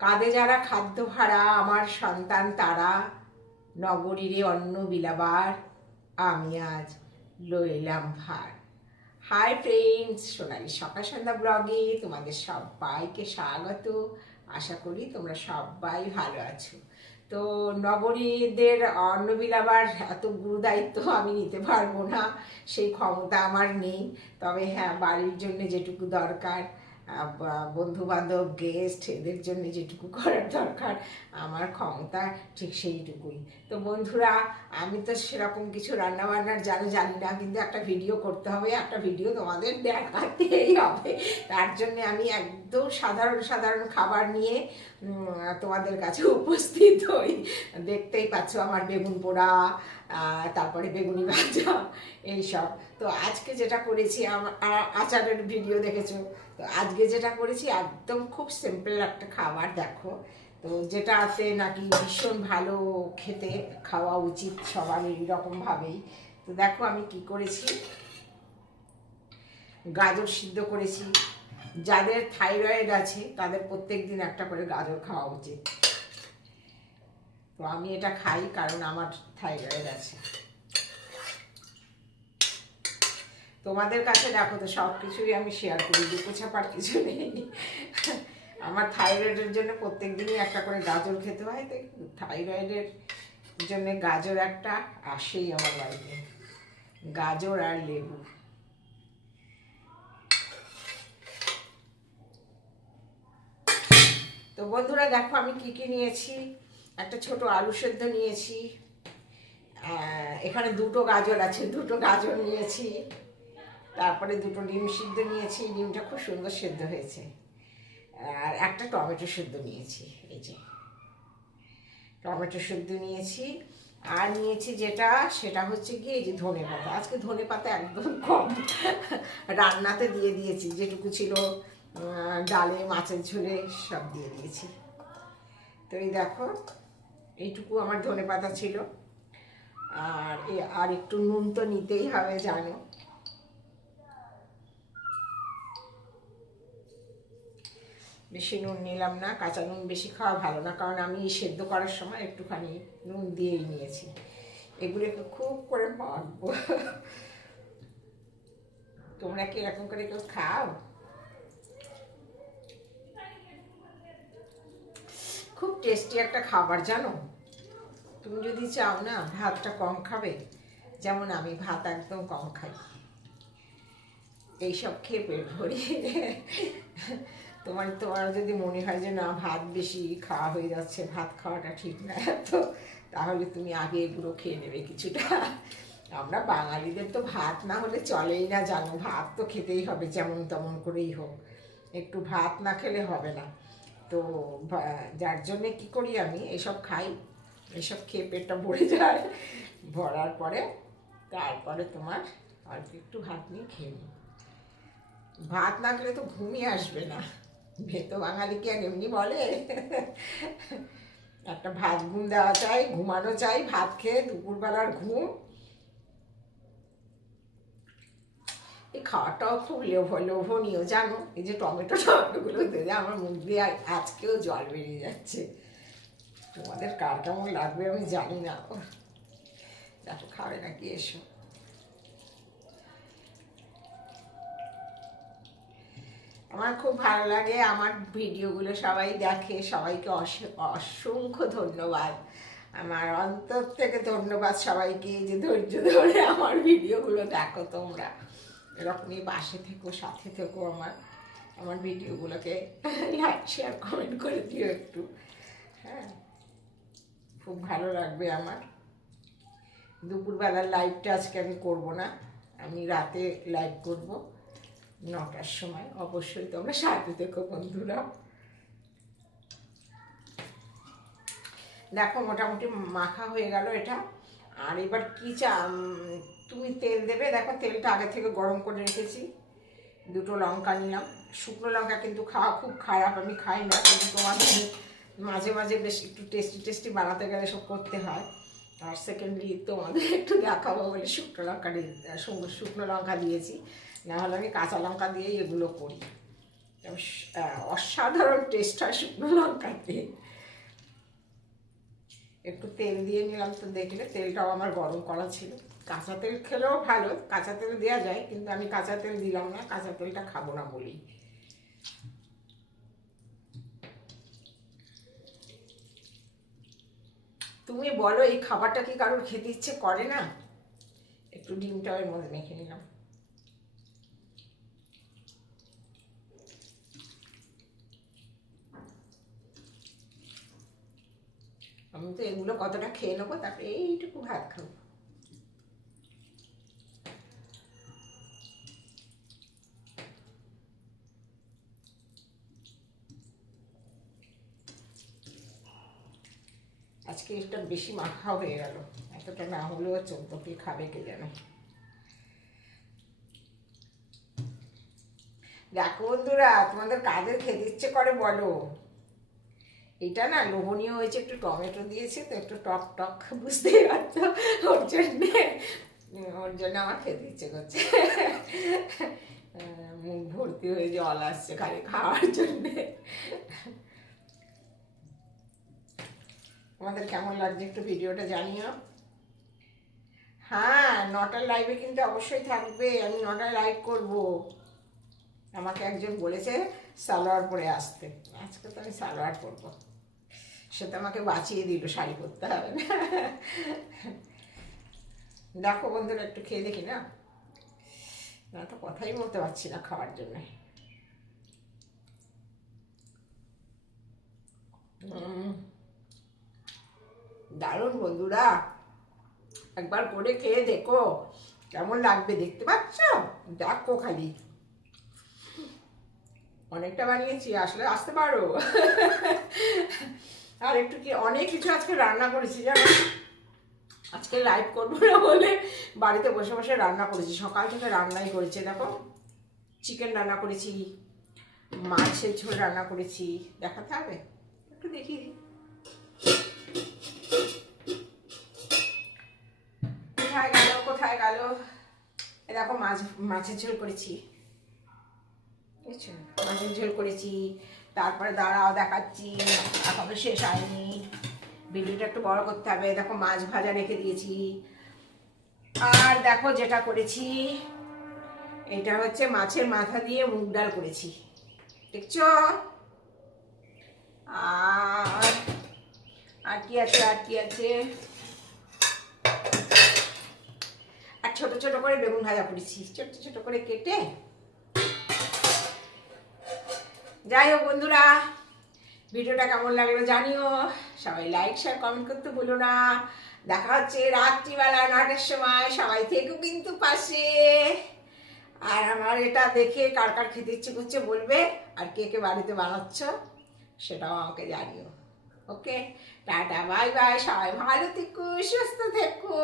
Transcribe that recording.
কাঁধে যারা খাদ্য ভাড়া আমার সন্তান তারা, নগরীরে অন্ন বিলাবার আমি আজ লইলাম ভার। হাই ফ্রেন্ডস, সোনালি সকাল সন্ধ্যা ব্লগে তোমাদের সবাইকে স্বাগত। আশা করি তোমরা সবাই ভালো আছো। তো নগরীদের অন্ন বিলাবার এত গুরু দায়িত্ব আমি নিতে পারবো না, সেই ক্ষমতা আমার নেই। তবে হ্যাঁ, বাড়ির জন্য যেটুকু দরকার, বন্ধু বান্ধব গেস্ট এদের জন্য যেটুকু করার দরকার, আমার ক্ষমতা ঠিক সেইটুকুই। তো বন্ধুরা, আমি তো সেরকম কিছু রান্নাবান্নার জানি না, কিন্তু একটা ভিডিও করতে হবে, একটা ভিডিও তোমাদের দেখাতেই হবে। তার জন্য আমি একদম সাধারণ সাধারণ খাবার নিয়ে তোমাদের কাছে উপস্থিত হই। দেখতেই পাচ্ছ আমার বেগুন পোড়া, তারপরে বেগুনি ভাজা, এইসব। তো আজকে যেটা করেছি, আচারের ভিডিও দেখেছো। তো আজকে যেটা করেছি একদম খুব সিম্পল একটা খাবার, দেখো। তো যেটাতে নাকি ভীষণ ভালো খেতে, খাওয়া উচিত সবার এইরকমভাবেই। তো দেখো আমি কি করেছি, গাজর সিদ্ধ করেছি। যাদের থাইরয়েড আছে তাদের প্রত্যেক দিন একটা করে গাজর খাওয়া উচিত। তো আমি এটা খাই কারণ আমার থাইরয়েড আছে। তোমাদের কাছে দেখো তো সব কিছুই আমি শেয়ার করি, দুটো ছাপার কিছু নেই। আমার থাইরয়েডের জন্য প্রত্যেক দিনই একটা করে গাজর খেতে হয়, তাই থাইরয়েডের জন্য গাজর একটা আসেই আমার বাড়িতে, গাজর আর লেবু। তো বন্ধুরা দেখো আমি কি কি নিয়েছি। একটা ছোট আলু সেদ্ধ নিয়েছি, এখানে দুটো গাজর আছে, দুটো গাজর নিয়েছি। তারপরে দুটো ডিম সিদ্ধ নিয়েছি, ডিমটা খুব সুন্দর সেদ্ধ হয়েছে। আর একটা টমেটো সেদ্ধ নিয়েছি, এই যে টমেটো সেদ্ধ নিয়েছি। আর নিয়েছি যেটা, সেটা হচ্ছে গিয়ে এই যে ধনে পাতা। আজকে ধনে পাতা একদম কম, রান্নাতে দিয়ে দিয়েছি, যেটুকু ছিল ডালে মাছের ঝোলে সব দিয়ে দিয়েছি। তো এই দেখো এইটুকু আমার ধনে পাতা ছিল। আর একটু নুন তো নিতেই হবে, জানো। বেশি নুন নিলাম না, কাঁচা নুন বেশি খাওয়া ভালো না, কারণ আমি সেদ্ধ করার সময় একটুখানি নুন দিয়েই নিয়েছি। এগুলোকে খুব করে মাখবো। তোমরা কি এরকম করে কেউ খাও? খুব টেস্টি একটা খাবার, জানো। তুমি যদি চাও না ভাতটা কম খাবে, যেমন আমি ভাত একদম কম খাই, এইসব খেয়ে পেট ভরি। তোমার যদি মনে হয় যে না ভাত বেশি খাওয়া হয়ে যাচ্ছে, ভাত খাওয়াটা ঠিক না তো, তাহলে তুমি আগে এগুলো খেয়ে নেবে কিছুটা। আমরা বাঙালিদের তো ভাত না হলে চলেই না, জানো। ভাত তো খেতেই হবে, যেমন তেমন করেই হোক, একটু ভাত না খেলে হবে না। তো যার জন্যে কি করি, আমি এসব খাই, এসব খেয়ে পেটটা ভরে যায়। ভরার পরে তারপরে তোমার অল্প একটু ভাত নিয়ে খেয়ে নিই। ভাত না খেলে তো ঘুমই আসবে না। ভেতো বাঙালি কি আর এমনি বলে। একটা ভাত ঘুম দেওয়া চাই, ঘুমানো চাই, ভাত খেয়ে দুপুরবেলার ঘুম। এই খাওয়াটাও খুব লোভনীয়, জানো। এই যে টমেটোগুলো দিলে আমার মুখ দিয়ে আজকেও জল বেরিয়ে যাচ্ছে। তোমাদের কার কেমন লাগবে আমি জানি না। দেখো খাবে নাকি, এসো। আমার খুব ভালো লাগে, আমার ভিডিওগুলো সবাই দেখে, সবাইকে অসংখ্য ধন্যবাদ। আমার অন্তর থেকে ধন্যবাদ সবাইকে, যে ধৈর্য ধরে আমার ভিডিওগুলো দেখো তোমরা। এরকমই পাশে থেকো, সাথে থেকো, আমার ভিডিওগুলোকে লাইক শেয়ার কমেন্ট করে দিও একটু। হ্যাঁ, খুব ভালো লাগবে আমার। দুপুরবেলার লাইভটা আজকে আমি করব না, আমি রাতে লাইভ করব 9টার সময়। অবশ্যই তোমরা সাথে থেকো বন্ধুরা। দেখো মোটামুটি মাখা হয়ে গেল এটা। আর এবার কি তুমি তেল দেবে। দেখো তেলটা আগে থেকে গরম করে রেখেছি। দুটো লঙ্কা নিলাম, শুকনো লঙ্কা কিন্তু খাওয়া খুব খারাপ, আমি খাই না, কিন্তু তোমাদের মাঝে মাঝে বেশ একটু টেস্টি টেস্টি বানাতে গেলে সব করতে হয়। আর সেকেন্ডলি তোমাদের একটু দেখাবো বলে শুকনো লঙ্কা দিয়েছি, না হলে আমি কাঁচা লঙ্কা দিয়েই এগুলো করি। অসাধারণ টেস্ট হয় শুকনো লঙ্কাতে। একটু তেল দিয়ে নিলাম, তো দেখলে তেলটাও আমার গরম করা ছিল। কাঁচা তেল খেলেও ভালো, কাঁচা তেল দেওয়া যায়, কিন্তু আমি কাঁচা তেল দিলাম না, কাঁচা তেলটা খাবো না বলি। তুমি বলো, এই খাবারটা কি কারোর খেতে ইচ্ছে করে না? একটু ডিমটাও এর মধ্যে মেখে নিলাম। আমি তো এগুলো কতটা খেয়ে নেবো, তারপরে এইটুকু ভাত খাবো। আজকে এটা বেশি মাখা হয়ে গেল, এতটা না হলেও চলতো, কে খাবে কে জানে। দেখো বন্ধুরা, তোমাদের কাদের খেতে ইচ্ছে করে বলো। এটা না লোভনীয় হয়েছে, একটু টমেটো দিয়েছে তো, একটু টক টক, বুঝতেই পারছো, ওর জন্য আমার খেতে ইচ্ছে করছে। মুখ ভর্তি হয়ে জল আসছে খালি খাওয়ার জন্যে। তোমাদের কেমন লাগছে একটু ভিডিওটা জানিও। হ্যাঁ, 9টার লাইভে কিন্তু অবশ্যই থাকবে, আমি 9টায় লাইভ করব। আমাকে একজন বলেছে সালোয়ার পরে আসতে, আজকে তো আমি সালোয়ার পরবো। সে তো আমাকে বাঁচিয়ে দিল, শাড়ি পরতে হবে না। দেখো বন্ধুরা, একটু খেয়ে দেখি না, না তো কথাই বলতে পারছি না খাওয়ার জন্য। দারুণ বন্ধুরা, একবার করে খেয়ে দেখো কেমন লাগবে, দেখতে পাচ্ছ, দেখো খালি। অনেকটা বানিয়েছি, আসলে আসতে পারো। আর একটু কি অনেক কিছু আজকে রান্না করেছি জানো, আজকে লাইভ করবো না বলে বাড়িতে বসে বসে রান্না করেছি, সকাল থেকে রান্নাই করেছি। দেখো, চিকেন রান্না করেছি, মাছের ঝোল রান্না করেছি, দেখাতে হবে, একটু দেখি। কোথায় গেল কোথায় গেল, দেখো মাছের ঝোল করেছি, বুঝছো, মাছের ঝোল করেছি। তারপরে দাঁড়াও দেখাচ্ছি, এখনো শেষ হয়নি, ভিডিওটা একটু বড় করতে হবে। দেখো মাছ ভাজা রেখে দিয়েছি। আর দেখো যেটা করেছি, এটা হচ্ছে মাছের মাথা দিয়ে মুগ ডাল করেছি, দেখছো। আর আর কি আছে, আর কি আছে, আর ছোট ছোট করে বেগুন ভাজা করেছি, ছোট ছোট করে কেটে। যাই হোক বন্ধুরা, ভিডিওটা কেমন লাগলো জানিও, সবাই লাইক শেয়ার কমেন্ট করতে ভুলো না। দেখা হচ্ছে রাত্রিবেলা 9টার সময়, সবাই থেকো কিন্তু পাশে। আর আমার এটা দেখে কার কার খেতে ইচ্ছে করছে বলবে, আর কে কে বাড়িতে বানাচ্ছ সেটাও আমাকে জানিও। ওকে, টাটা বাই বাই, সবাই ভালো থেকো, সুস্থ থেকো।